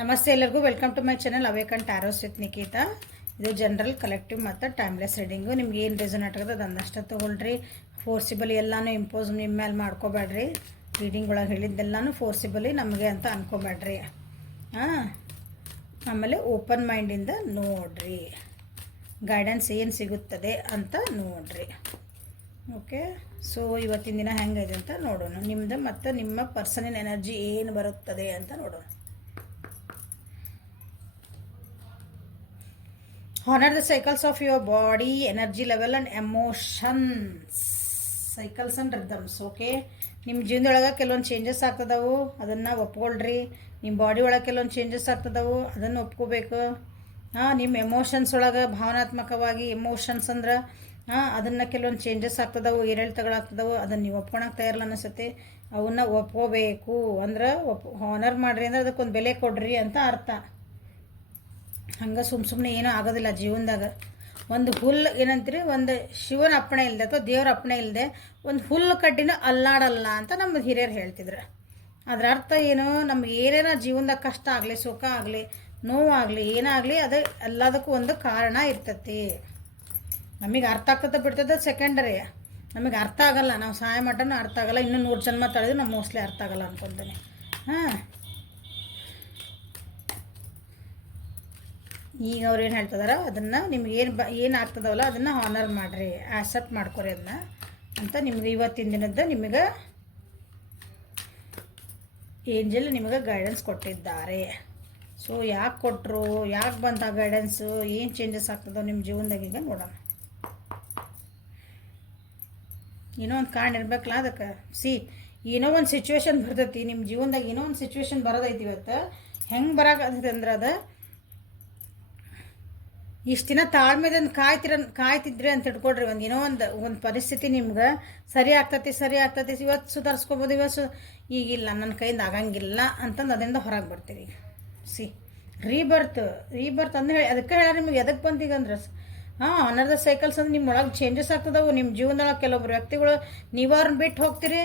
ನಮಸ್ತೆ ಎಲ್ಲರಿಗೂ welcome to my channel awaken tarots with Nikhita. ಇದು ಜನರಲ್ ಕಲೆಕ್ಟಿವ್ ಮತ್ತು ಟೈಮ್ಲೆಸ್ ರೀಡಿಂಗು. ನಿಮ್ಗೆ ಏನು ರೆಸೊನೇಟ್ ಆಗೋದು ಅದನ್ನಷ್ಟೇ ತೊಗೊಳ್ರಿ. ಫೋರ್ಸಿಬಲಿ ಎಲ್ಲನೂ ಇಂಪೋಸ್ ನಿಮ್ಮ ಮೇಲೆ ಮಾಡ್ಕೋಬೇಡ್ರಿ. ರೀಡಿಂಗ್ ಒಳಗೆ ಹೇಳಿದ್ದೆಲ್ಲನೂ ಫೋರ್ಸಿಬಲಿ ನಮಗೆ ಅಂತ ಅನ್ಕೋಬೇಡ್ರಿ. ಆಮೇಲೆ ಓಪನ್ ಮೈಂಡಿಂದ ನೋಡ್ರಿ, ಗೈಡೆನ್ಸ್ ಏನು ಸಿಗುತ್ತದೆ ಅಂತ ನೋಡ್ರಿ. ಓಕೆ, ಸೊ ಇವತ್ತಿನ ದಿನ ಹೆಂಗಿದೆ ಅಂತ ನೋಡೋಣ. ನಿಮ್ಮದು ಮತ್ತು ನಿಮ್ಮ ಪರ್ಸನಲ್ ಎನರ್ಜಿ ಏನು ಬರುತ್ತದೆ ಅಂತ ನೋಡೋಣ. Honor the cycles of your body, energy level and emotions. Cycles and rhythms. Okay, ನಿಮ್ಮ ಜೀವನದೊಳಗೆ ಕೆಲವೊಂದು ಚೇಂಜಸ್ ಆಗ್ತದವು, ಅದನ್ನು ಒಪ್ಕೊಳ್ರಿ. ನಿಮ್ಮ ಬಾಡಿ ಒಳಗೆ ಕೆಲವೊಂದು ಚೇಂಜಸ್ ಆಗ್ತದವು, ಅದನ್ನು ಒಪ್ಕೋಬೇಕು. ನಿಮ್ಮ ಎಮೋಷನ್ಸ್ ಒಳಗೆ ಭಾವನಾತ್ಮಕವಾಗಿ ಎಮೋಷನ್ಸ್ ಅಂದ್ರೆ ಅದನ್ನು ಕೆಲವೊಂದು ಚೇಂಜಸ್ ಆಗ್ತದವು, ಏರಿಳಿತಗಳಾಗ್ತದವು. ಅದನ್ನು ನೀವು ಒಪ್ಕೊಳಕ್ಕೆ ತಯಾರಿಲ್ಲ ಅನಿಸುತ್ತೆ. ಅವನ್ನ ಒಪ್ಕೋಬೇಕು ಅಂದ್ರೆ ಹಾನರ್ ಮಾಡಿರಿ ಅಂದ್ರೆ ಅದಕ್ಕೊಂದು ಬೆಲೆ ಕೊಡ್ರಿ ಅಂತ ಅರ್ಥ. ಹಂಗೆ ಸುಮ್ಮನೆ ಏನೂ ಆಗೋದಿಲ್ಲ ಜೀವನದಾಗ. ಒಂದು ಹುಲ್ಲು ಏನಂತೀರಿ, ಒಂದು ಶಿವನ ಅಪ್ಪಣೆ ಇಲ್ಲದೆ ಅಥವಾ ದೇವ್ರ ಅಪ್ಪಣೆ ಇಲ್ಲದೆ ಒಂದು ಹುಲ್ಲು ಕಡ್ಡಿನ ಅಲ್ಲಾಡಲ್ಲ ಅಂತ ನಮ್ಮ ಹಿರಿಯರು ಹೇಳ್ತಿದ್ರು. ಅದರ ಅರ್ಥ ಏನು, ನಮ್ಗೆ ಏನೇನೋ ಜೀವನದಾಗ ಕಷ್ಟ ಆಗಲಿ, ಸುಖ ಆಗಲಿ, ನೋವಾಗಲಿ, ಏನಾಗಲಿ, ಅದು ಎಲ್ಲದಕ್ಕೂ ಒಂದು ಕಾರಣ ಇರ್ತತಿ. ನಮಗೆ ಅರ್ಥ ಆಗ್ತದೆ ಬಿಡ್ತದೆ ಸೆಕೆಂಡರಿ. ನಮಗೆ ಅರ್ಥ ಆಗಲ್ಲ, ನಾವು ಸಹಾಯ ಮಾಡೋಣ ಅರ್ಥ ಆಗಲ್ಲ. ಇನ್ನೂ 100 ಜನ್ಮ ತಳೆದು ನಮ್ಗೆ ಮೋಸ್ಟ್ಲಿ ಅರ್ಥ ಆಗಲ್ಲ ಅಂದ್ಕೊಳ್ತೇನೆ. ಈಗ ಅವ್ರು ಏನು ಹೇಳ್ತಿದಾರ, ಅದನ್ನು ನಿಮ್ಗೆ ಏನು ಆಗ್ತದವಲ್ಲ ಅದನ್ನು ಹಾನರ್ ಮಾಡಿರಿ, ಆಕ್ಸೆಪ್ಟ್ ಮಾಡ್ಕೊರಿ ಅದನ್ನ ಅಂತ ನಿಮ್ಗೆ ಇವತ್ತಿನ ದಿನದ ನಿಮಗೆ ಏಂಜಲ್ ನಿಮಗೆ ಗೈಡೆನ್ಸ್ ಕೊಟ್ಟಿದ್ದಾರೆ. ಸೊ ಯಾಕೆ ಕೊಟ್ಟರು, ಯಾಕೆ ಬಂತ ಗೈಡೆನ್ಸು, ಏನು ಚೇಂಜಸ್ ಆಗ್ತದೋ ನಿಮ್ಮ ಜೀವನದಾಗ ಈಗ ನೋಡೋಣ. ಏನೋ ಒಂದು ಕಾರಣ ಇರ್ಬೇಕಲ್ಲ ಅದಕ್ಕೆ. ಏನೋ ಒಂದು ಸಿಚುವೇಶನ್ ಬರ್ತೈತಿ ನಿಮ್ಮ ಜೀವನದಾಗ, ಏನೋ ಒಂದು ಸಿಚುವೇಶನ್ ಬರೋದೈತಿ. ಇವತ್ತು ಹೆಂಗೆ ಬರೋಕತ್ತೈತಿ ಅಂದ್ರೆ ಅದು ಇಷ್ಟು ದಿನ ತಾಳ್ಮೆದಂದು ಕಾಯ್ತಿದ್ರಿ ಅಂತ ಇಟ್ಕೊಡ್ರಿ. ಏನೋ ಒಂದು ಪರಿಸ್ಥಿತಿ ನಿಮ್ಗೆ ಸರಿ ಆಗ್ತತಿ, ಇವತ್ತು ಸುಧಾರಿಸ್ಕೋಬೋದು, ಈಗಿಲ್ಲ, ನನ್ನ ಕೈಯಿಂದ ಆಗಂಗಿಲ್ಲ ಅಂತಂದು ಅದರಿಂದ ಹೊರಗೆ ಬರ್ತೀರಿ. ರೀಬರ್ತ್ ಅಂದ್ರೆ ಅದಕ್ಕೆ ಹೇಳ ನಿಮ್ಗೆ ಎದಕ್ಕೆ ಬಂತೀಗ ಅಂದ್ರೆ ಆನರ್ ದ ಸೈಕಲ್ಸ್ ಅಂದ್ರೆ ನಿಮ್ಮ ಒಳಗೆ ಚೇಂಜಸ್ ಆಗ್ತದವು. ನಿಮ್ಮ ಜೀವನದೊಳಗೆ ಕೆಲವೊಬ್ರು ವ್ಯಕ್ತಿಗಳು ನೀವು ಅವ್ರನ್ನ ಬಿಟ್ಟು ಹೋಗ್ತೀರಿ,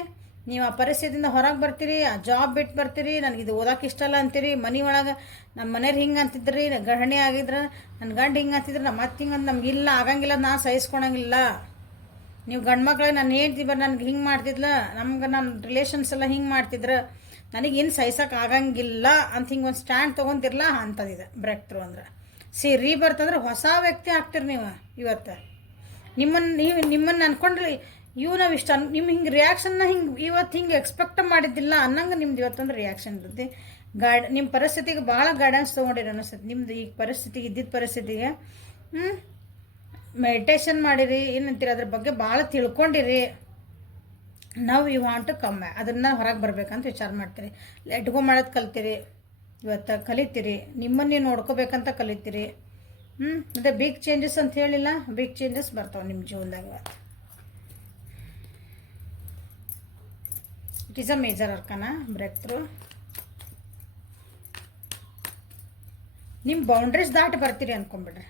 ನೀವು ಆ ಪರಿಸ್ಥಿತಿಯಿಂದ ಹೊರಗೆ ಬರ್ತೀರಿ, ಆ ಜಾಬ್ ಬಿಟ್ಟು ಬರ್ತೀರಿ. ನನಗಿದು ಓದೋಕೆ ಇಷ್ಟ ಅಲ್ಲ ಅಂತೀರಿ. ಮನೆ ಒಳಗೆ ನಮ್ಮ ಮನೆಯವ್ರು ಹಿಂಗೆ ಅಂತಿದ್ರಿ, ಗೃಹಿಣಿ ಆಗಿದ್ರೆ ನನ್ನ ಗಂಡು ಹಿಂಗೆ ಅಂತಿದ್ರು, ನಮ್ಮ ಮತ್ತೆ ಹಿಂಗೆ ನಮಗಿಲ್ಲ ಆಗಂಗಿಲ್ಲ, ನಾನು ಸಹಿಸ್ಕೊಳಂಗಿಲ್ಲ. ನೀವು ಗಂಡು ಮಕ್ಳಿಗೆ ನಾನು ಹೇಳ್ತೀವಿ ಬರ್ರಿ, ನನಗೆ ಹಿಂಗೆ ಮಾಡ್ತಿದ್ಲ, ನಮ್ಗೆ ನನ್ನ ರಿಲೇಷನ್ಸ್ ಎಲ್ಲ ಹಿಂಗೆ ಮಾಡ್ತಿದ್ರು, ನನಗೇನು ಸಹಿಸೋಕೆ ಆಗಂಗಿಲ್ಲ ಅಂತ ಹಿಂಗೆ ಒಂದು ಸ್ಟ್ಯಾಂಡ್ ತೊಗೊತಿರ್ಲ ಅಂತದಿದೆ ಬ್ರೇಕ್ ಥ್ರೂ ಅಂದ್ರೆ. ರೀಬರ್ತ್ ಅಂದ್ರೆ ಹೊಸ ವ್ಯಕ್ತಿ ಆಗ್ತೀರಿ ನೀವು. ಇವತ್ತು ನಿಮ್ಮನ್ನು ಅನ್ಕೊಂಡ್ರಿ ನಾವು ಇಷ್ಟ ನಿಮ್ಮ ಹಿಂಗೆ ರಿಯಾಕ್ಷನ್ನ ಇವತ್ತು ಹಿಂಗೆ ಎಕ್ಸ್ಪೆಕ್ಟ್ ಮಾಡಿದ್ದಿಲ್ಲ ಅನ್ನಂಗೆ ನಿಮ್ದು ಇವತ್ತೊಂದು ರಿಯಾಕ್ಷನ್ ಇರುತ್ತೆ. ನಿಮ್ಮ ಪರಿಸ್ಥಿತಿಗೆ ಭಾಳ ಗೈಡೆನ್ಸ್ ತೊಗೊಂಡಿರಿ ಅನಿಸುತ್ತೆ. ನಿಮ್ದು ಈ ಪರಿಸ್ಥಿತಿಗೆ ಇದ್ದಿದ್ದ ಪರಿಸ್ಥಿತಿಗೆ ಮೆಡಿಟೇಷನ್ ಮಾಡಿರಿ, ಏನಂತೀರಿ ಅದ್ರ ಬಗ್ಗೆ ಭಾಳ ತಿಳ್ಕೊಂಡಿರಿ. You want to come back, ಅದನ್ನು ಹೊರಗೆ ಬರ್ಬೇಕಂತ ವಿಚಾರ ಮಾಡ್ತೀರಿ. ಲೆಟ್ ಗೋ ಮಾಡೋದು ಕಲ್ತೀರಿ, ಇವತ್ತು ಕಲಿತೀರಿ, ನಿಮ್ಮನ್ನೇ ನೋಡ್ಕೋಬೇಕಂತ ಕಲಿತೀರಿ. ಮತ್ತು ಬಿಗ್ ಚೇಂಜಸ್ ಅಂತ ಹೇಳಿಲ್ಲ, ಬಿಗ್ ಚೇಂಜಸ್ ಬರ್ತಾವೆ ನಿಮ್ಮ ಜೀವನದಾಗ. ಇವತ್ತು it is a major arcana break through. ನಿಮ್ಮ ಬೌಂಡ್ರೀಸ್ ದಾಟಿ ಬರ್ತೀರಿ ಅಂದ್ಕೊಂಬಿಡ್ರಿ.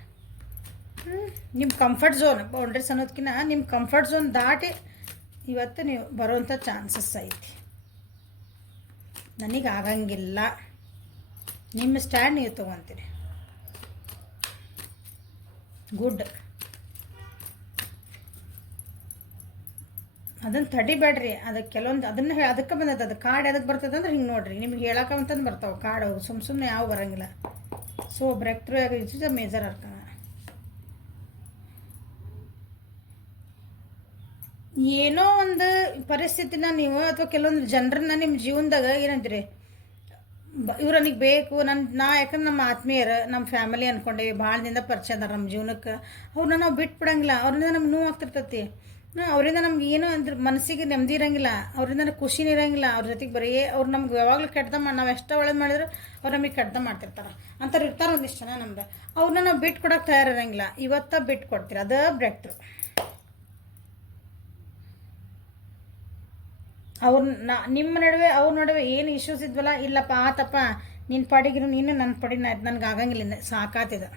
ನಿಮ್ಮ ಕಂಫರ್ಟ್ ಝೋನ್, ಬೌಂಡ್ರೀಸ್ ಅನ್ನೋದಕ್ಕಿಂತ ನಿಮ್ಮ ಕಂಫರ್ಟ್ ಝೋನ್ ದಾಟಿ ಇವತ್ತು ನೀವು ಬರುವಂಥ ಚಾನ್ಸಸ್ ಐತಿ. ನನಗೆ ಆಗಂಗಿಲ್ಲ, ನಿಮ್ಮ ಸ್ಟ್ಯಾಂಡ್ ನೀವು ತೊಗೊತೀರಿ. ಗುಡ್, ಅದನ್ನು ತಡಿಬೇಡ್ರಿ. ಅದಕ್ಕೆ ಕೆಲವೊಂದು ಅದಕ್ಕೆ ಬಂದದ. ಅದು ಕಾರ್ಡ್ ಎದಕ್ಕೆ ಬರ್ತದೆ ಅಂದ್ರೆ ಹಿಂಗೆ ನೋಡ್ರಿ, ನಿಮ್ಗೆ ಹೇಳಕ್ಕಂತಂದು ಬರ್ತಾವೆ ಕಾರ್ಡ್. ಸುಮ್ಮನೆ ಯಾವ ಬರೋಂಗಿಲ್ಲ. So break through it is a major ಅರ್ಥ. ಏನೋ ಒಂದು ಪರಿಸ್ಥಿತಿನ ನೀವು ಅಥವಾ ಕೆಲವೊಂದು ಜನರನ್ನ ನಿಮ್ಮ ಜೀವನದಾಗ ಏನಂತೀರಿ, ಇವ್ರು ನನಗೆ ಬೇಕು, ಯಾಕಂದ್ರೆ ನಮ್ಮ ಆತ್ಮೀಯರು, ನಮ್ಮ ಫ್ಯಾಮಿಲಿ ಅಂದ್ಕೊಂಡೇವಿ, ಭಾಳ ದಿನದ ಪರಿಚಯ ಅದಾರ ನಮ್ಮ ಜೀವನಕ್ಕೆ. ಅವ್ರನ್ನ ನಾವು ಬಿಟ್ಟು ಬಿಡಂಗಿಲ್ಲ. ಅವ್ರಿಂದ ನಮ್ಗೆ ನೋವು ಆಗ್ತಿರ್ತೈತಿ. ಅವರಿಂದ ನಮ್ಗೆ ಏನೋ ಅಂದ್ರೆ ಮನಸ್ಸಿಗೆ ನೆಮ್ಮದಿ ಇರೋಂಗಿಲ್ಲ, ಅವರಿಂದ ಖುಷಿನೂ ಇರೋಂಗಿಲ್ಲ. ಅವ್ರ ಜೊತೆಗೆ ಬರೀ ಅವ್ರು ನಮ್ಗೆ ಯಾವಾಗಲೂ ಕೆಡ್ದ ನಾವು ಎಷ್ಟೋ ಒಳ್ಳೆ ಮಾಡಿದ್ರು ಅವ್ರು ನಮಗೆ ಕೆಡ್ದ ಮಾಡ್ತಿರ್ತಾರೆ. ಅಂಥವ್ರು ಇರ್ತಾರೆ ಒಂದಿಷ್ಟು ಜನ ನಮ್ದು. ಅವ್ರನ್ನ ನಾವು ಬಿಟ್ಟು ಕೊಡೋಕೆ ತಯಾರಿರಂಗಿಲ್ಲ. ಇವತ್ತ ಬಿಟ್ಟು ಕೊಡ್ತೀರಿ, ಅದು ಬ್ರೇಕ್ ಥ್ರೂ. ನಿಮ್ಮ ನಡುವೆ ಅವ್ರ ನಡುವೆ ಏನು ಇಶ್ಯೂಸ್ ಇದ್ವಲ್ಲ, ಇಲ್ಲಪ್ಪ ಆತಪ್ಪ ನಿನ್ನ ಪಾಡಿಗಿರು, ನೀನು ನನ್ನ ಪಾಡಿನ ಆಯ್ತು, ನನಗೆ ಆಗಂಗಿಲ್ಲ, ಸಾಕಾತಿದೆ.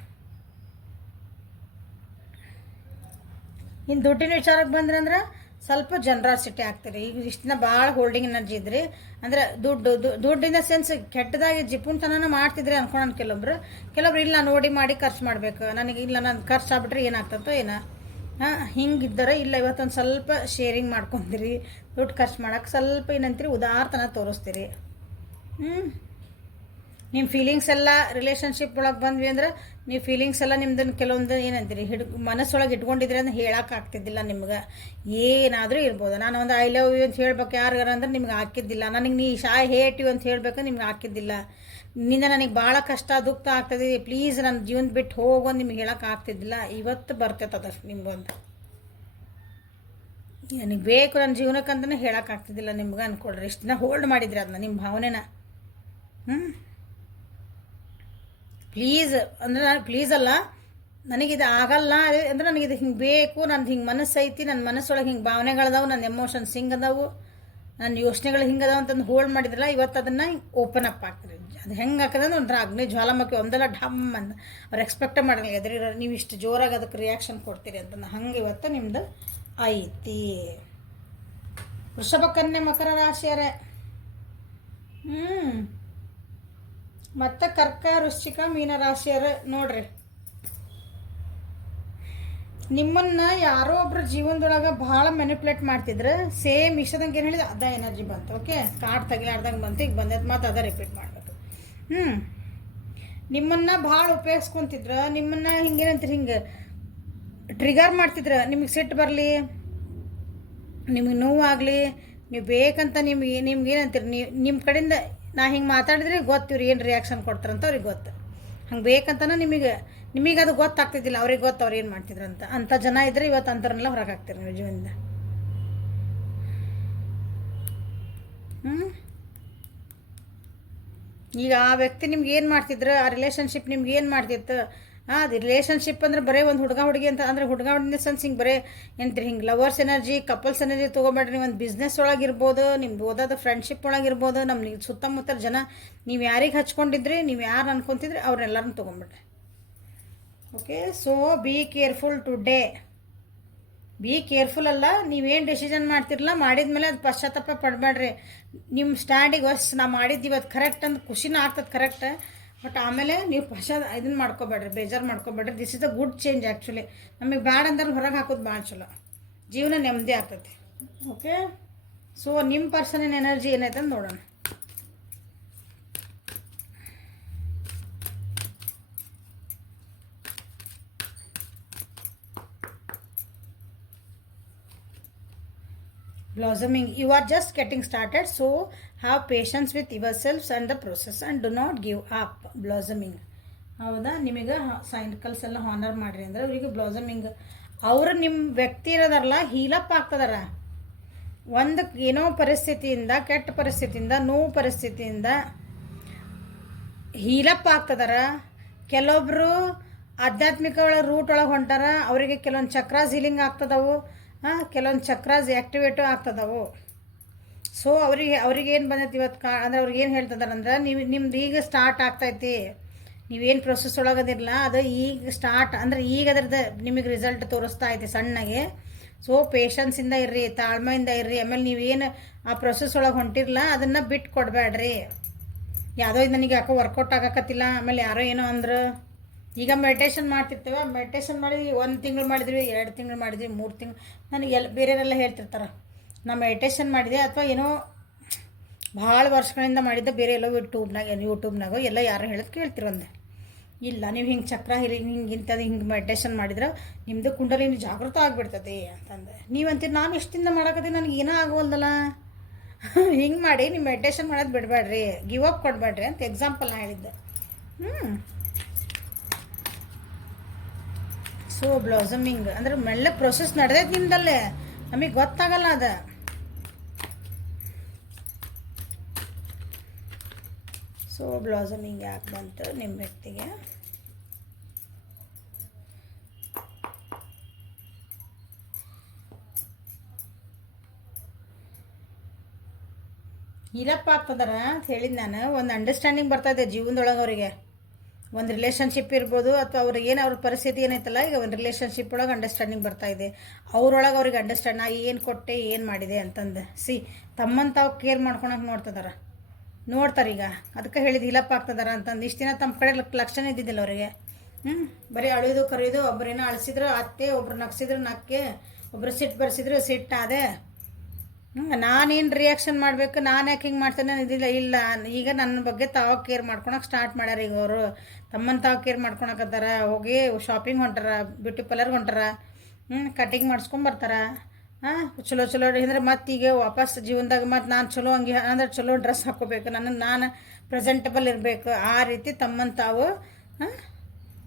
ಇನ್ನು ದುಡ್ಡಿನ ವಿಚಾರಕ್ಕೆ ಬಂದ್ರಂದ್ರೆ ಸ್ವಲ್ಪ ಜನರಾಸಿಟಿ ಆಗ್ತೀರಿ. ಈಗ ಇಷ್ಟನ್ನ ಭಾಳ ಹೋಲ್ಡಿಂಗ್ ಎನರ್ಜಿ ಇದ್ರಿ ಅಂದ್ರೆ ದುಡ್ಡು ಇನ್ ದ ಸೆನ್ಸ್ ಕೆಟ್ಟದಾಗಿ ಜಿಪುಣ್ತನ ಮಾಡ್ತಿದ್ರಿ ಅನ್ಕೊಂಡು ಕೆಲವೊಬ್ರು ಇಲ್ಲ ನೋಡಿ ಮಾಡಿ ಖರ್ಚು ಮಾಡ್ಬೇಕು, ನನಗೆ ಇಲ್ಲ ನಾನು ಖರ್ಚು ಆಗ್ಬಿಟ್ರೆ ಏನಾಗ್ತಂತೋ ಏನೋ ಹಿಂಗಿದ್ದರೆ ಇಲ್ಲ ಇವತ್ತೊಂದು ಸ್ವಲ್ಪ ಶೇರಿಂಗ್ ಮಾಡ್ಕೊತೀರಿ, ದುಡ್ಡು ಖರ್ಚು ಮಾಡೋಕೆ ಸ್ವಲ್ಪ ಏನಂತೀರಿ ಉದಾರ್ತನ ತೋರಿಸ್ತೀರಿ. ನಿಮ್ಮ ಫೀಲಿಂಗ್ಸ್ ಎಲ್ಲ ರಿಲೇಷನ್ಶಿಪ್ ಒಳಗೆ ಬಂದ್ವಿ ಅಂದ್ರೆ ನೀವು ಫೀಲಿಂಗ್ಸ್ ಎಲ್ಲ ನಿಮ್ದನ್ನು ಕೆಲವೊಂದು ಏನಂತೀರಿ ಮನಸ್ಸೊಳಗೆ ಇಟ್ಕೊಂಡಿದ್ರಿ ಅಂದ್ರೆ ಹೇಳಕ್ಕೆ ಆಗ್ತಿದ್ದಿಲ್ಲ ನಿಮ್ಗೆ. ಏನಾದರೂ ಇರ್ಬೋದು, ನಾನು ಒಂದು ಐ ಲವ್ ಯು ಅಂತ ಹೇಳ್ಬೇಕು ಯಾರಿಗಾರ ಅಂದ್ರೆ ನಿಮ್ಗೆ ಹಾಕಿದ್ದಿಲ್ಲ, ನನಗೆ ನೀ ಹೇಟ್ ಯು ಅಂತ ಹೇಳ್ಬೇಕು ನಿಮ್ಗೆ ಹಾಕಿದ್ದಿಲ್ಲ, ನಿನ್ನಿಂದ ನನಗೆ ಭಾಳ ಕಷ್ಟ ದುಃಖ ಆಗ್ತದೆ ಪ್ಲೀಸ್ ನನ್ನ ಜೀವನ ಬಿಟ್ಟು ಹೋಗೋ ನಿಮ್ಗೆ ಹೇಳಕ್ಕೆ ಆಗ್ತಿದ್ದಿಲ್ಲ. ಇವತ್ತು ಬರ್ತೈತೆ ಅದಷ್ಟು ನಿಮ್ಗೊಂದು ನನಗೆ ಬೇಕು ನನ್ನ ಜೀವನಕ್ಕಂತಲೇ ಹೇಳೋಕ್ಕಾಗ್ತಿದ್ದಿಲ್ಲ ನಿಮ್ಗೆ ಅಂದ್ಕೊಳ್ರಿ. ಇಷ್ಟು ದಿನ ಹೋಲ್ಡ್ ಮಾಡಿದ್ರಿ ಅದನ್ನ ನಿಮ್ಮ ಭಾವನೆನ. ಪ್ಲೀಸ್ ಅಂದರೆ ನಾನು ಪ್ಲೀಸ್ ಅಲ್ಲ, ನನಗಿದು ಆಗಲ್ಲ ಅಂದರೆ ನನಗಿದು ಹಿಂಗೆ ಬೇಕು, ನಂದು ಹಿಂಗೆ ಮನಸ್ಸು ಐತಿ, ನನ್ನ ಮನಸ್ಸೊಳಗೆ ಹಿಂಗೆ ಭಾವನೆಗಳದಾವು, ನನ್ನ ಎಮೋಷನ್ಸ್ ಹಿಂಗೆ ಅದಾವು, ನನ್ನ ಯೋಚನೆಗಳು ಹಿಂಗೆ ಅದಾವ ಅಂತಂದು ಹೋಲ್ಡ್ ಮಾಡಿದ್ರಲ್ಲ, ಇವತ್ತು ಅದನ್ನು ಓಪನ್ ಅಪ್ ಆಗ್ತದೆ. ಅದು ಹೆಂಗೆ ಹಾಕದಂದ್ರೆ ಒಂಥರ ಅಗ್ನಿ ಜ್ವಾಲಾಮುಖಿ ಒಂದೆಲ್ಲ ಢಮ್ ಅಂತ ಅವ್ರು ಎಕ್ಸ್ಪೆಕ್ಟೇ ಮಾಡಲ್ಲ ಎದ್ರಿ ನೀವು ಇಷ್ಟು ಜೋರಾಗಿ ಅದಕ್ಕೆ ರಿಯಾಕ್ಷನ್ ಕೊಡ್ತೀರಿ ಅಂತ. ಹಂಗೆ ಇವತ್ತು ನಿಮ್ಮದು ಐತಿ. ವೃಷಭ ಕನ್ಯೆ ಮಕರ ರಾಶಿಯರೇ. ಮತ್ತು ಕರ್ಕ ವೃಶ್ಚಿಕ ಮೀನ ರಾಶಿಯರ ನೋಡ್ರಿ, ನಿಮ್ಮನ್ನು ಯಾರೋ ಒಬ್ರು ಜೀವನದೊಳಗೆ ಭಾಳ ಮ್ಯಾನಿಪ್ಯುಲೇಟ್ ಮಾಡ್ತಿದ್ರೆ ಸೇಮ್ ಇಷ್ಟದಂಗೆ ಏನು ಹೇಳಿದ್ರೆ ಅದ ಎನರ್ಜಿ ಬಂತು. ಓಕೆ, ಕಾರ್ಡ್ ತೆಗಿಲಾರ್ದಂಗೆ ಬಂತು, ಈಗ ಬಂದದ್ದು ಮಾತು ಅದ ರಿಪೀಟ್ ಮಾಡಬೇಕು. ನಿಮ್ಮನ್ನು ಭಾಳ ಉಪಯೋಗಿಸ್ಕೊತಿದ್ರು, ನಿಮ್ಮನ್ನು ಹಿಂಗೇನಂತೀರಿ ಹಿಂಗೆ ಟ್ರಿಗರ್ ಮಾಡ್ತಿದ್ರು, ನಿಮಗೆ ಸಿಟ್ಟು ಬರಲಿ, ನಿಮಗೆ ನೋವಾಗಲಿ, ನೀವು ಬೇಕಂತ ನಿಮ್ಗೆ ಏನಂತೀರಿ ನಿಮ್ಮ ಕಡೆಯಿಂದ ನಾ ಹಿಂಗೆ ಮಾತಾಡಿದ್ರೆ ಗೊತ್ತಿವ್ರು ಏನು ರಿಯಾಕ್ಷನ್ ಕೊಡ್ತಾರಂತ ಅವ್ರಿಗೆ ಗೊತ್ತು. ಹಂಗೆ ಬೇಕಂತನ ನಿಮಗೆ ಅದು ಗೊತ್ತಾಗ್ತಿದ್ದಿಲ್ಲ, ಅವ್ರಿಗೆ ಗೊತ್ತು ಅವ್ರು ಏನು ಮಾಡ್ತಿದ್ರಂತ. ಅಂಥ ಜನ ಇದ್ದರೆ ಇವತ್ತು ಅಂಥವ್ರನ್ನೆಲ್ಲ ಹೊರಗೆ ಹಾಕ್ತೀರಿ ನೀವು ಜೀವನದಿಂದ. ಈಗ ಆ ವ್ಯಕ್ತಿ ನಿಮ್ಗೆ ಏನು ಮಾಡ್ತಿದ್ರು, ಆ ರಿಲೇಷನ್ಶಿಪ್ ನಿಮ್ಗೆ ಏನು ಮಾಡ್ತಿತ್ತು, ಅದು ರಿಲೇಷನ್ಶಿಪ್ ಅಂದ್ರೆ ಬರೀ ಒಂದು ಹುಡುಗ ಹುಡುಗಿ ಅಂತ ಅಂದ್ರೆ ಹುಡುಗ ಹುಡುಗಿ ಸೆನ್ಸ್ ಹಿಂಗೆ ಬರೀ ಎಂತ್ರಿ ಹಿಂಗೆ ಲವರ್ಸ್ ಎನರ್ಜಿ ಕಪಲ್ಸ್ ಎನರ್ಜಿ ತೊಗೊಬೇಡ್ರಿ. ಒಂದು ಬಿಸ್ನೆಸ್ ಒಳಗಿರ್ಬೋದು, ನಿಮ್ದು ಓದೋದು ಫ್ರೆಂಡ್ಶಿಪ್ ಒಳಗಿರ್ಬೋದು, ನಮ್ಮ ಸುತ್ತಮುತ್ತ ಜನ ನೀವು ಯಾರಿಗೆ ಹಚ್ಕೊಂಡಿದ್ರಿ, ನೀವು ಯಾರು ಅನ್ಕೊತಿದ್ರಿ ಅವ್ರನ್ನೆಲ್ಲರನ್ನ ತೊಗೊಂಬಿಡ್ರಿ. Okay, so be careful today. Be careful ಅಲ್ಲ, ನೀವೇನು ಡಿಸಿಷನ್ ಮಾಡ್ತಿರಲ್ಲ ಮಾಡಿದ್ಮೇಲೆ ಅದು ಪಶ್ಚಾತ್ತಾಪ ಪಡಬೇಡ್ರಿ. ನಿಮ್ಮ ಸ್ಟ್ಯಾಂಡಿಗೆ ನಾ ಮಾಡಿದ್ದು ಇವತ್ತು ಕರೆಕ್ಟ್ ಅಂತ ಖುಷಿನೂ ಆಗ್ತದೆ ಕರೆಕ್ಟ್, ಬಟ್ ಆಮೇಲೆ ನೀವು ಇದನ್ನು ಮಾಡ್ಕೋಬೇಡ್ರಿ, ಬೇಜಾರು ಮಾಡ್ಕೋಬೇಡ್ರಿ. This is a good change actually. ನಮಗೆ ಬ್ಯಾಡ ಅಂದ್ರೆ ಹೊರಗೆ ಹಾಕೋದು ಭಾಳ ಚಲೋ, ಜೀವನ ನೆಮ್ಮದಿ ಆಗ್ತೈತಿ. ಓಕೆ, ಸೊ ನಿಮ್ಮ ಪರ್ಸನಿನ ಎನರ್ಜಿ ಏನೈತೆ ಅಂತ ನೋಡೋಣ. Blossoming. You are just getting started, so have patience with yourselves and the process and do not give up. Blossoming. ಹೌದಾ, ನಿಮಗೆ ಸೈಕಲ್ಸ್ ಎಲ್ಲ ಹಾನರ್ ಮಾಡಿರಿ ಅಂದ್ರೆ ಅವರಿಗೆ ಬ್ಲಾಸಮಿಂಗ್. ಅವರು ನಿಮ್ಮ ವ್ಯಕ್ತಿ ಇರೋದಾರಲ್ಲ ಹೀಲಪ್ ಆಗ್ತದಾರ. ಒಂದು ಏನೋ ಪರಿಸ್ಥಿತಿಯಿಂದ, ಕೆಟ್ಟ ಪರಿಸ್ಥಿತಿಯಿಂದ, ನೋವು ಪರಿಸ್ಥಿತಿಯಿಂದ ಹೀಲಪ್ ಆಗ್ತದಾರ. ಕೆಲವೊಬ್ಬರು ಆಧ್ಯಾತ್ಮಿಕ ರೂಟ್ ಒಳಗೆ ಹೊಂಟಾರ, ಅವರಿಗೆ ಕೆಲವೊಂದು ಚಕ್ರಾಸ್ ಹೀಲಿಂಗ್ ಆಗ್ತದವು, ಕೆಲವೊಂದು ಚಕ್ರಾಸ್ ಆ್ಯಕ್ಟಿವೇಟು ಆಗ್ತದವು. ಸೊ ಅವ್ರಿಗೆ ಏನು ಬಂದೈತಿ ಇವತ್ತು ಅಂದ್ರೆ ಅವ್ರಿಗೆ ಏನು ಹೇಳ್ತಿದಾರೆ ಅಂದ್ರೆ ನಿಮ್ದು ಈಗ ಸ್ಟಾರ್ಟ್ ಆಗ್ತೈತಿ, ನೀವೇನು ಪ್ರೊಸೆಸ್ ಒಳಗದಿರಲ್ಲ ಅದು ಈಗ ಸ್ಟಾರ್ಟ್ ಅಂದ್ರೆ ಈಗ ಅದ್ರದ್ದು ನಿಮಗೆ ರಿಸಲ್ಟ್ ತೋರಿಸ್ತಾ ಐತಿ ಸಣ್ಣಗೆ. ಸೊ ಪೇಷನ್ಸಿಂದ ಇರ್ರಿ, ತಾಳ್ಮೆಯಿಂದ ಇರ್ರಿ. ಆಮೇಲೆ ನೀವೇನು ಆ ಪ್ರೊಸೆಸ್ ಒಳಗೆ ಹೊಂಟಿರಲ್ಲ ಅದನ್ನು ಬಿಟ್ಟು ಕೊಡಬೇಡ್ರಿ. ಯಾವುದೋ ಇದು ನನಗೆ ಯಾಕೋ ವರ್ಕೌಟ್ ಆಗಕತ್ತಿಲ್ಲ, ಆಮೇಲೆ ಯಾರೋ ಏನೋ ಅಂದ್ರೆ ಈಗ ಮೆಡಿಟೇಷನ್ ಮಾಡ್ತಿರ್ತೇವೆ, ಮೆಡಿಟೇಷನ್ ಮಾಡಿ 1 ತಿಂಗಳು ಮಾಡಿದ್ವಿ, 2 ತಿಂಗಳು ಮಾಡಿದ್ವಿ, 3 ತಿಂಗಳು. ನನಗೆ ಬೇರೆಯವರೆಲ್ಲ ಹೇಳ್ತಿರ್ತಾರೆ ನಾ ಮೆಡಿಟೇಷನ್ ಮಾಡಿದೆ ಅಥವಾ ಏನೋ ಭಾಳ ವರ್ಷಗಳಿಂದ ಮಾಡಿದ್ದೆ, ಬೇರೆ ಎಲ್ಲೋ ಯೂಟ್ಯೂಬ್ನಾಗೋ ಎಲ್ಲ ಯಾರು ಹೇಳೋದು ಕೇಳ್ತಿರಂದೆ. ಇಲ್ಲ ನೀವು ಹಿಂಗೆ ಚಕ್ರ ಹಿಂಗೆ ಇಂಥದ್ದು ಹಿಂಗೆ ಮೆಡಿಟೇಷನ್ ಮಾಡಿದ್ರೆ ನಿಮ್ಮದು ಕುಂಡಲಿನಿ ಜಾಗೃತ ಆಗಿಬಿಡ್ತದೆ ಅಂತಂದೆ. ನೀವಂತೀರಿ ನಾನು ಇಷ್ಟಿಂದ ಮಾಡೋಕತ್ತೀನಿ ನನಗೆ ಏನೋ ಆಗೋಲ್ದಲ್ಲ. ಹಿಂಗೆ ಮಾಡಿ ನೀವು ಮೆಡಿಟೇಷನ್ ಮಾಡೋದು ಬಿಡಬೇಡ್ರಿ, ಗಿವ್ ಅಪ್ ಕೊಡಬೇಡ್ರಿ ಅಂತ ಎಕ್ಸಾಂಪಲ್ ನಾ ಹೇಳಿದ್ದೆ. ಸೊ ಬ್ಲಾಸಮಿಂಗ್ ಅಂದ್ರೆ ಮೆಲ್ಲ ಪ್ರೊಸೆಸ್ ನಡೆದೈತೆ ನಿಮ್ದಲ್ಲೇ, ನಮಗೆ ಗೊತ್ತಾಗಲ್ಲ ಅದು. ಸೊ ಬ್ಲಾಸಮಿಂಗ್ ಯಾಕೆ ಬಂತು ನಿಮ್ಮ ವ್ಯಕ್ತಿಗೆ? ಹೀಲಪ್ ಆಗ್ತದಾರ ಅಂತ ಹೇಳಿದ್ದು ನಾನು. ಒಂದು ಅಂಡರ್ಸ್ಟ್ಯಾಂಡಿಂಗ್ ಬರ್ತಾಯಿದೆ ಜೀವನದೊಳಗೆ ಅವರಿಗೆ. ಒಂದು ರಿಲೇಷನ್ಶಿಪ್ ಇರ್ಬೋದು ಅಥವಾ ಅವ್ರಿಗೆ ಏನು ಅವ್ರ ಪರಿಸ್ಥಿತಿ ಏನೈತಲ್ಲ, ಈಗ ಒಂದು ರಿಲೇಷನ್ಶಿಪ್ ಒಳಗೆ ಅಂಡರ್ಸ್ಟ್ಯಾಂಡಿಂಗ್ ಬರ್ತಾ ಇದೆ, ಅವ್ರೊಳಗೆ ಅವ್ರಿಗೆ ಅಂಡರ್ಸ್ಟ್ಯಾಂಡ್ ನಾ ಏನು ಕೊಟ್ಟೆ ಏನು ಮಾಡಿದೆ ಅಂತಂದು ತಮ್ಮನ್ನು ತಾವು ಕೇರ್ ಮಾಡ್ಕೊಳಕ್ಕೆ ನೋಡ್ತಾರೆ ಈಗ. ಅದಕ್ಕೆ ಹೇಳಿದ್ದು ಹಿಲಪ್ ಆಗ್ತದಾರ ಅಂತಂದು. ಇಷ್ಟು ದಿನ ತಮ್ಮ ಕಡೆ ಲಕ್ಷಣ ಇದ್ದಿದ್ದಿಲ್ಲ ಅವರಿಗೆ. ಬರೀ ಅಳಿಯೋದು ಕರೆಯೋದು, ಒಬ್ಬರೇನೋ ಅಳಿಸಿದ್ರು ಅತ್ತೆ, ಒಬ್ರು ನಗ್ಸಿದ್ರು ನಕ್ಕೆ, ಒಬ್ರು ಸಿಟ್ಟು ಬರ್ಸಿದ್ರು ಸಿಟ್ಟಾದೆ. ನಾನೇನು ರಿಯಾಕ್ಷನ್ ಮಾಡಬೇಕು, ನಾನು ಯಾಕೆ ಹಿಂಗೆ ಮಾಡ್ತೇನೆ ಇದಿಲ್ಲ. ಇಲ್ಲ, ಈಗ ನನ್ನ ಬಗ್ಗೆ ತಾವು ಕೇರ್ ಮಾಡ್ಕೊಳಕ್ಕೆ ಸ್ಟಾರ್ಟ್ ಮಾಡ್ಯಾರ. ಈಗ ಅವರು ತಮ್ಮನ್ನು ತಾವು ಕೇರ್ ಮಾಡ್ಕೊಳಕತ್ತಾರ. ಹೋಗಿ ಶಾಪಿಂಗ್ ಹೊಂಟಾರ, ಬ್ಯೂಟಿ ಪಾರ್ಲರ್ಗೆ ಹೊಂಟಾರ, ಕಟಿಂಗ್ ಮಾಡಿಸ್ಕೊಂಬರ್ತಾರ. ಚಲೋ ಅಂದರೆ ಮತ್ತು ಈಗ ವಾಪಸ್ ಜೀವನದಾಗ ಮತ್ತು ನಾನು ಚಲೋ ಹಂಗೆ ಅಂದ್ರೆ ಚಲೋ ಡ್ರೆಸ್ ಹಾಕ್ಕೋಬೇಕು, ನಾನು ಪ್ರೆಸೆಂಟಬಲ್ ಇರಬೇಕು, ಆ ರೀತಿ ತಮ್ಮನ್ನು ತಾವು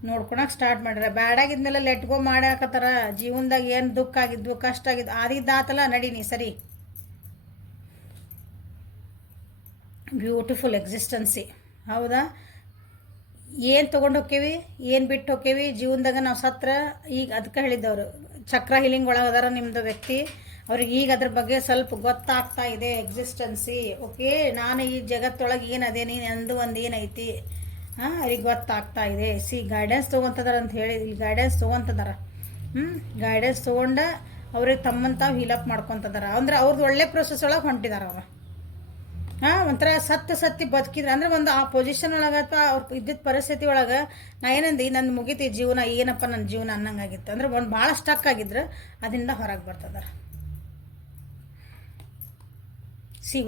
ನೋಡ್ಕೊಳಕ್ಕೆ ಸ್ಟಾರ್ಟ್ ಮಾಡ್ಯಾರ. ಬ್ಯಾಡಾಗಿದ್ನೆಲ್ಲ ಲೆಟ್ ಗೋ ಮಾಡಾಕತ್ತಾರ. ಜೀವನದಾಗ ಏನು ದುಃಖ ಆಗಿದ್ದು ಕಷ್ಟ ಆಗಿದ್ದು ಆದಿದ್ದಾತಲ್ಲ, ನಡೀನಿ ಸರಿ. ಬ್ಯೂಟಿಫುಲ್ ಎಕ್ಸಿಸ್ಟೆನ್ಸಿ, ಹೌದಾ? ಏನು ತೊಗೊಂಡು ಹೋಕ್ಕೇವಿ, ಏನು ಬಿಟ್ಟು ಹೋಕ್ಕೇವಿ ಜೀವನದಾಗ ನಾವು ಸತ್ರ. ಈಗ ಅದಕ್ಕೆ ಹೇಳಿದ್ದವರು ಚಕ್ರ ಹೀಲಿಂಗ್ ಒಳಗದಾರ ನಿಮ್ಮದು ವ್ಯಕ್ತಿ. ಅವ್ರಿಗೆ ಈಗ ಅದ್ರ ಬಗ್ಗೆ ಸ್ವಲ್ಪ ಗೊತ್ತಾಗ್ತಾ ಇದೆ, ಎಕ್ಸಿಸ್ಟೆನ್ಸಿ. ಓಕೆ, ನಾನು ಈ ಜಗತ್ತೊಳಗೆ ಏನದೇನಿ, ನಂದು ಒಂದು ಏನೈತಿ ಅವ್ರಿಗೆ ಗೊತ್ತಾಗ್ತಾ ಇದೆ. ಗೈಡೆನ್ಸ್ ತೊಗೊತದಾರ ಅಂತ ಹೇಳಿ ಇಲ್ಲಿ ಗೈಡೆನ್ಸ್ ತೊಗೊತದಾರ. ಗೈಡೆನ್ಸ್ ತೊಗೊಂಡು ಅವ್ರಿಗೆ ತಮ್ಮನ್ನು ತಾವು ಹೀಲಪ್ ಮಾಡ್ಕೊತದಾರ. ಅಂದ್ರೆ ಅವ್ರದ್ದು ಒಳ್ಳೆ ಪ್ರೊಸೆಸ್ ಒಳಗೆ ಹೊಂಟಿದಾರ ಅವರು. ಒಂಥರ ಸತ್ತಿ ಬದುಕಿದ್ರೆ ಅಂದ್ರೆ ಒಂದು ಆ ಪೊಸಿಷನ್ ಒಳಗೆ ಅಥವಾ ಅವ್ರು ಇದ್ದಿದ್ದ ಪರಿಸ್ಥಿತಿ ಒಳಗೆ ನಾ ಏನಂದು ನನ್ನ ಮುಗಿತಿ ಜೀವನ, ಏನಪ್ಪ ನನ್ನ ಜೀವನ ಅನ್ನಂಗಾಗಿತ್ತು. ಅಂದ್ರೆ ಒಂದು ಭಾಳ ಸ್ಟಕ್ ಆಗಿದ್ರೆ ಅದರಿಂದ ಹೊರಗೆ ಬರ್ತದಾರ.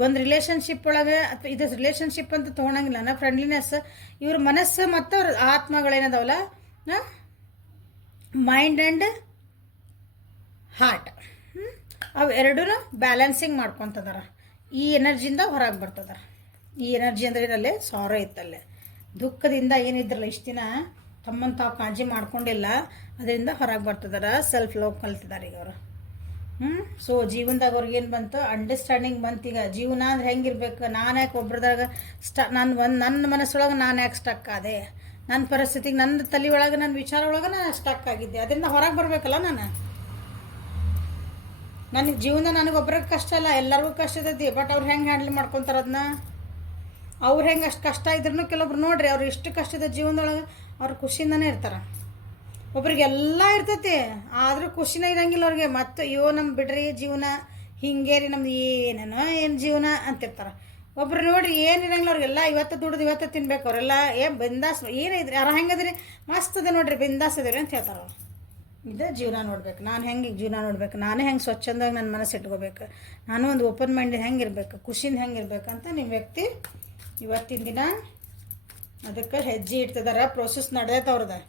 ಒಂದು ರಿಲೇಷನ್ಶಿಪ್ ಒಳಗೆ ಅಥವಾ ಇದು ರಿಲೇಷನ್ಶಿಪ್ ಅಂತ ತೊಗೊಳಂಗಿಲ್ಲ, ನಾ ಫ್ರೆಂಡ್ಲಿನೆಸ್. ಇವ್ರ ಮನಸ್ಸು ಮತ್ತು ಅವ್ರ ಆತ್ಮಗಳೇನದಾವಲ್ಲ, ಮೈಂಡ್ ಆ್ಯಂಡ್ ಹಾರ್ಟ್, ಅವು ಎರಡೂ ಬ್ಯಾಲೆನ್ಸಿಂಗ್ ಮಾಡ್ಕೊತದಾರ. ಈ ಎನರ್ಜಿಯಿಂದ ಹೊರಗೆ ಬರ್ತದಾರ. ಈ ಎನರ್ಜಿ ಅಂದರೆ ಇರಲ್ಲೇ ಸಾರೋ ಇತ್ತಲ್ಲೇ, ದುಃಖದಿಂದ ಏನಿದ್ರಲ್ಲ ಇಷ್ಟು ದಿನ ತಮ್ಮನ್ನು ತಾವು ಕಾಳಜಿ ಮಾಡ್ಕೊಂಡಿಲ್ಲ, ಅದರಿಂದ ಹೊರಗೆ ಬರ್ತದಾರ. ಸೆಲ್ಫ್ ಲವ್ ಕಲ್ತಿದ್ದಾರೆ ಈಗ ಅವರು. ಸೊ ಜೀವನದಾಗ ಅವ್ರಿಗೆ ಏನು ಬಂತು, ಅಂಡರ್ಸ್ಟ್ಯಾಂಡಿಂಗ್ ಬಂತು. ಈಗ ಜೀವನ ಅಂದ್ರೆ ಹೆಂಗಿರ್ಬೇಕು, ನಾನು ಯಾಕೆ ಒಬ್ರದಾಗ ನನ್ನ ಮನಸ್ಸೊಳಗೆ ನಾನು ಯಾಕೆ ಸ್ಟಕ್ ಆದೆ, ನನ್ನ ಪರಿಸ್ಥಿತಿಗೆ, ನನ್ನ ತಲೆ ಒಳಗೆ, ನನ್ನ ವಿಚಾರ ಒಳಗೆ ನಾನು ಸ್ಟಕ್ ಆಗಿದ್ದೆ. ಅದರಿಂದ ಹೊರಗೆ ಬರಬೇಕಲ್ಲ ನಾನು. ನನಗೆ ಜೀವನ ನನಗೊಬ್ಬರಿಗೆ ಕಷ್ಟ ಅಲ್ಲ, ಎಲ್ಲರಿಗೂ ಕಷ್ಟ ಇರ್ತೈತಿ. ಬಟ್ ಅವ್ರು ಹೆಂಗೆ ಹ್ಯಾಂಡಲ್ ಮಾಡ್ಕೊತಾರೆ ಅದನ್ನ, ಅವ್ರು ಹೆಂಗೆ ಅಷ್ಟು ಕಷ್ಟ ಇದ್ರೂ ಕೆಲವೊಬ್ರು ನೋಡ್ರಿ, ಅವ್ರು ಎಷ್ಟು ಕಷ್ಟ ಇದೆ ಜೀವನದೊಳಗೆ ಅವ್ರು ಖುಷಿಯಿಂದನೇ ಇರ್ತಾರೆ. ಒಬ್ರಿಗೆಲ್ಲ ಇರ್ತೈತಿ, ಆದರೂ ಖುಷಿನೇ ಇರಂಗಿಲ್ಲ ಅವ್ರಿಗೆ. ಮತ್ತು ಅಯ್ಯೋ ನಮ್ಮ ಬಿಡ್ರಿ ಜೀವನ ಹಿಂಗೆ ರೀ, ನಮ್ದು ಏನೇನೋ ಏನು ಜೀವನ ಅಂತಿರ್ತಾರೆ. ಒಬ್ರು ನೋಡ್ರಿ ಏನು ಇರಂಗಿಲ್ಲ ಅವ್ರಿಗೆಲ್ಲ, ಇವತ್ತು ದುಡ್ದು ಇವತ್ತು ತಿನ್ಬೇಕು. ಅವರೆಲ್ಲ ಬಿಂದಾಸ್ ಏನಿದ್ರಿ, ಯಾರು ಹೆಂಗದ್ರಿ, ಮಸ್ತ್ ಅದ ನೋಡ್ರಿ, ಬಿಂದಾಸ್ ಅದಿರಿ ಅಂತ ಹೇಳ್ತಾರೆ ಅವ್ರು. ಇದೇ ಜೀವನ ನೋಡ್ಬೇಕು, ನಾನು ಹೆಂಗೆ ಜೀವನ ನೋಡ್ಬೇಕು, ನಾನೇ ಹೆಂಗೆ ಸ್ವಚ್ಛಂದಾಗಿ ನನ್ನ ಮನಸ್ಸು ಇಟ್ಕೋಬೇಕು, ನಾನು ಒಂದು ಓಪನ್ ಮೈಂಡಿಂದ ಹೆಂಗಿರ್ಬೇಕು, ಖುಷಿಯಿಂದ ಹೆಂಗಿರ್ಬೇಕಂತ ನಿಮ್ಮ ವ್ಯಕ್ತಿ ಇವತ್ತಿನ ದಿನ ಅದಕ್ಕೆ ಹೆಜ್ಜೆ ಇಡ್ತಿದಾರ. ಪ್ರೋಸೆಸ್ ನಡೆದೈತೆ ಅವ್ರದ್ದು.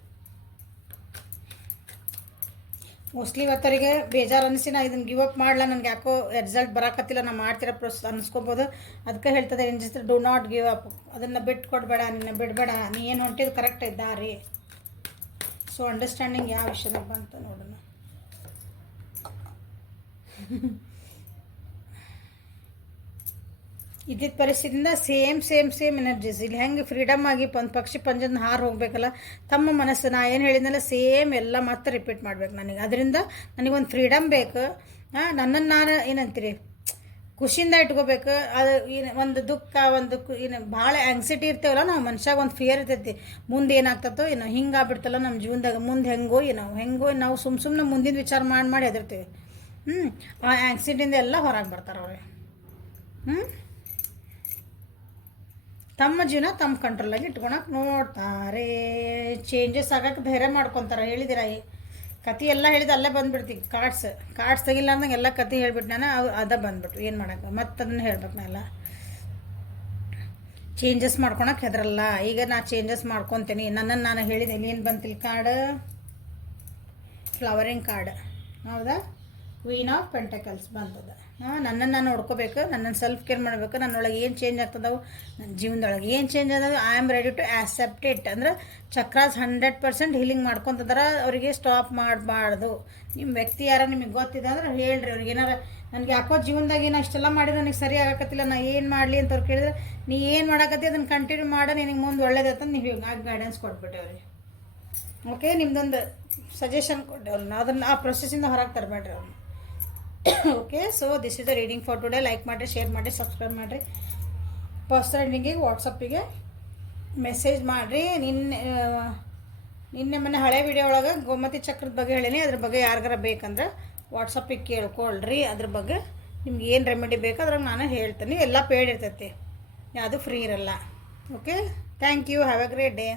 ಮೋಸ್ಟ್ಲಿ ಇವತ್ತರಿಗೆ ಬೇಜಾರು ಅನಿಸಿ ನಾ ಇದನ್ನು ಗಿವ್ ಅಪ್ ಮಾಡಲ್ಲ, ನನಗೆ ಯಾಕೋ ರಿಸಲ್ಟ್ ಬರಾಕತ್ತಿಲ್ಲ, ನಾ ಮಾಡ್ತಿರೋ ಪ್ರೋಸೆಸ್ ಅನಿಸ್ಕೋಬೋದು. ಅದಕ್ಕೆ ಹೇಳ್ತದೆ ಏನು just do not give up. ಅದನ್ನು ಬಿಟ್ಟು ಕೊಡಬೇಡ, ನಿನ್ನ ಬಿಡಬೇಡ, ನೀ ಏನು ಹೊಂಟಿದ್ದು ಕರೆಕ್ಟ್ ಇದ್ದಾರಿ. ಸೊ ಅಂಡರ್ಸ್ಟ್ಯಾಂಡಿಂಗ್ ಯಾವ ವಿಷಯದಾಗ ಬಂತ ನೋಡೋಣ. ಇದ್ದಿದ್ದ ಪರಿಸ್ಥಿತಿಯಿಂದ ಸೇಮ್ ಎನರ್ಜೀಸ್. ಇಲ್ಲಿ ಹೆಂಗೆ ಫ್ರೀಡಮ್ ಆಗಿ ಒಂದು ಪಕ್ಷಿ ಪಂಜದ ಹಾರು ಹೋಗ್ಬೇಕಲ್ಲ, ತಮ್ಮ ಮನಸ್ಸು ನಾ ಏನು ಹೇಳಿದ್ನಲ್ಲ ಸೇಮ್ ಎಲ್ಲ ಮತ್ತೆ ರಿಪೀಟ್ ಮಾಡ್ಬೇಕು ನನಗೆ. ಅದರಿಂದ ನನಗೊಂದು ಫ್ರೀಡಮ್ ಬೇಕು. ನನ್ನನ್ನು ನಾನು ಏನಂತೀರಿ ಖುಷಿಯಿಂದ ಇಟ್ಕೋಬೇಕು. ಅದು ಒಂದು ದುಃಖ, ಒಂದು ಏನು ಭಾಳ ಆ್ಯಂಗ್ಸಿಟಿ ಇರ್ತೇವಲ್ಲ ನಾವು, ಮನುಷ್ಯಾಗ ಒಂದು ಫಿಯರ್ ಇರ್ತೈತಿ, ಮುಂದೆ ಏನಾಗ್ತತೋ ಏನೋ, ಹಿಂಗೆ ಆಗ್ಬಿಡ್ತಲ್ಲ ನಮ್ಮ ಜೀವನದಾಗ, ಮುಂದೆ ಹೆಂಗೋ ನಾವು ಸುಮ್ಮನೆ ಮುಂದಿನ ವಿಚಾರ ಮಾಡಿ ಹೆದರ್ತೀವಿ. ಆ ಆ್ಯಂಗ್ಸಿಟಿಯಿಂದ ಎಲ್ಲ ಹೊರಗೆ ಬರ್ತಾರೆ ಅವ್ರಿಗೆ. ತಮ್ಮ ಜೀವನ ತಮ್ಮ ಕಂಟ್ರೋಲಾಗಿ ಇಟ್ಕೊಳಕ್ಕೆ ನೋಡ್ತಾರೆ. ಚೇಂಜಸ್ ಆಗಕ್ಕೆ ಧೈರ್ಯ ಮಾಡ್ಕೊತಾರೆ. ಹೇಳಿದಿರ ಕತೆ ಎಲ್ಲ ಹೇಳಿದ ಅಲ್ಲೇ ಬಂದುಬಿಡ್ತೀವಿ. ಕಾರ್ಡ್ಸ್ ತೆಗಿಲಾರ್ದಂಗೆ ಎಲ್ಲ ಕತೆ ಹೇಳ್ಬಿಟ್ಟು ನಾನು ಅದ ಬಂದ್ಬಿಟ್ರು. ಏನು ಮಾಡೋಕ್ಕೆ ಮತ್ತೆ ಅದನ್ನು ಹೇಳ್ಬೇಕು. ನಾ ಎಲ್ಲ ಚೇಂಜಸ್ ಮಾಡ್ಕೊಳಕ್ಕೆ ಹೆದರಲ್ಲ. ಈಗ ನಾ ಚೇಂಜಸ್ ಮಾಡ್ಕೊತೀನಿ. ನನ್ನನ್ನು ನಾನು ಹೇಳಿದ್ದೀನಿ. ಏನು ಬಂತಿಲ್ಲ ಕಾರ್ಡ್, ಫ್ಲವರಿಂಗ್ ಕಾರ್ಡ್, ಹೌದಾ? ಕ್ವೀನ್ ಆಫ್ ಪೆಂಟಕಲ್ಸ್ ಬಂದದ. ನನ್ನನ್ನು ನಾನು ನೋಡ್ಕೋಬೇಕು, ನನ್ನನ್ನು ಸೆಲ್ಫ್ ಕೇರ್ ಮಾಡಬೇಕು. ನನ್ನೊಳಗೆ ಏನು ಚೇಂಜ್ ಆಗ್ತದವು, ನನ್ನ ಜೀವನದೊಳಗೆ ಏನು ಚೇಂಜ್ ಆದವು, I am ready to accept it. ಅಂದ್ರೆ ಚಕ್ರಾಸ್ 100% ಹೀಲಿಂಗ್ ಮಾಡ್ಕೊತದಾರ. ಅವರಿಗೆ ಸ್ಟಾಪ್ ಮಾಡಬಾರ್ದು. ನಿಮ್ಮ ವ್ಯಕ್ತಿ ಯಾರ ನಿಮಗೆ ಗೊತ್ತಿದೆ ಅಂದ್ರೆ ಹೇಳ್ರಿ ಅವ್ರಿಗೆ. ಏನಾರ ನನಗೆ ಯಾಕೋ ಜೀವನದಾಗ ಏನು ಅಷ್ಟೆಲ್ಲ ಮಾಡಿದ್ರೆ ನನಗೆ ಸರಿ ಆಗಕತ್ತಿಲ್ಲ, ನಾ ಏನು ಮಾಡಲಿ ಅಂತ ಅವ್ರು ಕೇಳಿದ್ರೆ, ನೀ ಏನು ಮಾಡಕತ್ತಿ ಅದನ್ನು ಕಂಟಿನ್ಯೂ ಮಾಡೋ, ನಿನಗೆ ಮುಂದೆ ಒಳ್ಳೇದತ್ತ ನೀವು ಗೈಡೆನ್ಸ್ ಕೊಟ್ಬಿಟ್ಟೆ ಅವ್ರಿಗೆ. ಓಕೆ, ನಿಮ್ದೊಂದು ಸಜೆಷನ್ ಕೊಟ್ಟೆ ಅವ್ರನ್ನ, ಅದನ್ನು ಆ ಪ್ರೊಸೆಸ್ಸಿಂದ ಹೊರಗೆ ತರಬೇಡ್ರಿ ಅವ್ರನ್ನ. Okay, so this is the reading for today. Like ಮಾಡಿರಿ, ಶೇರ್ ಮಾಡಿರಿ, ಸಬ್ಸ್ಕ್ರೈಬ್ ಮಾಡಿರಿ. ಪರ್ಸನಲ್ ರೀಡಿಂಗಿಗೆ ವಾಟ್ಸಪ್ಪಿಗೆ ಮೆಸೇಜ್ ಮಾಡಿರಿ. ನಿನ್ನೆ ಮೊನ್ನೆ ಹಳೆ ವಿಡಿಯೋ ಒಳಗೆ ಗೋಮತಿ ಚಕ್ರದ ಬಗ್ಗೆ ಹೇಳೀನಿ. ಅದ್ರ ಬಗ್ಗೆ ಯಾರಿಗಾರ ಬೇಕಂದ್ರೆ ವಾಟ್ಸಪ್ಪಿಗೆ ಕೇಳ್ಕೊಳ್ರಿ. ಅದ್ರ ಬಗ್ಗೆ ನಿಮ್ಗೆ ಏನು ರೆಮಿಡಿ ಬೇಕು ಅದ್ರಾಗ ನಾನು ಹೇಳ್ತೀನಿ. ಎಲ್ಲ ಪೇಯ್ಡ್ ಇರ್ತೈತಿ, ಯಾವುದು ಫ್ರೀ ಇರಲ್ಲ. Okay, thank you, have a great day.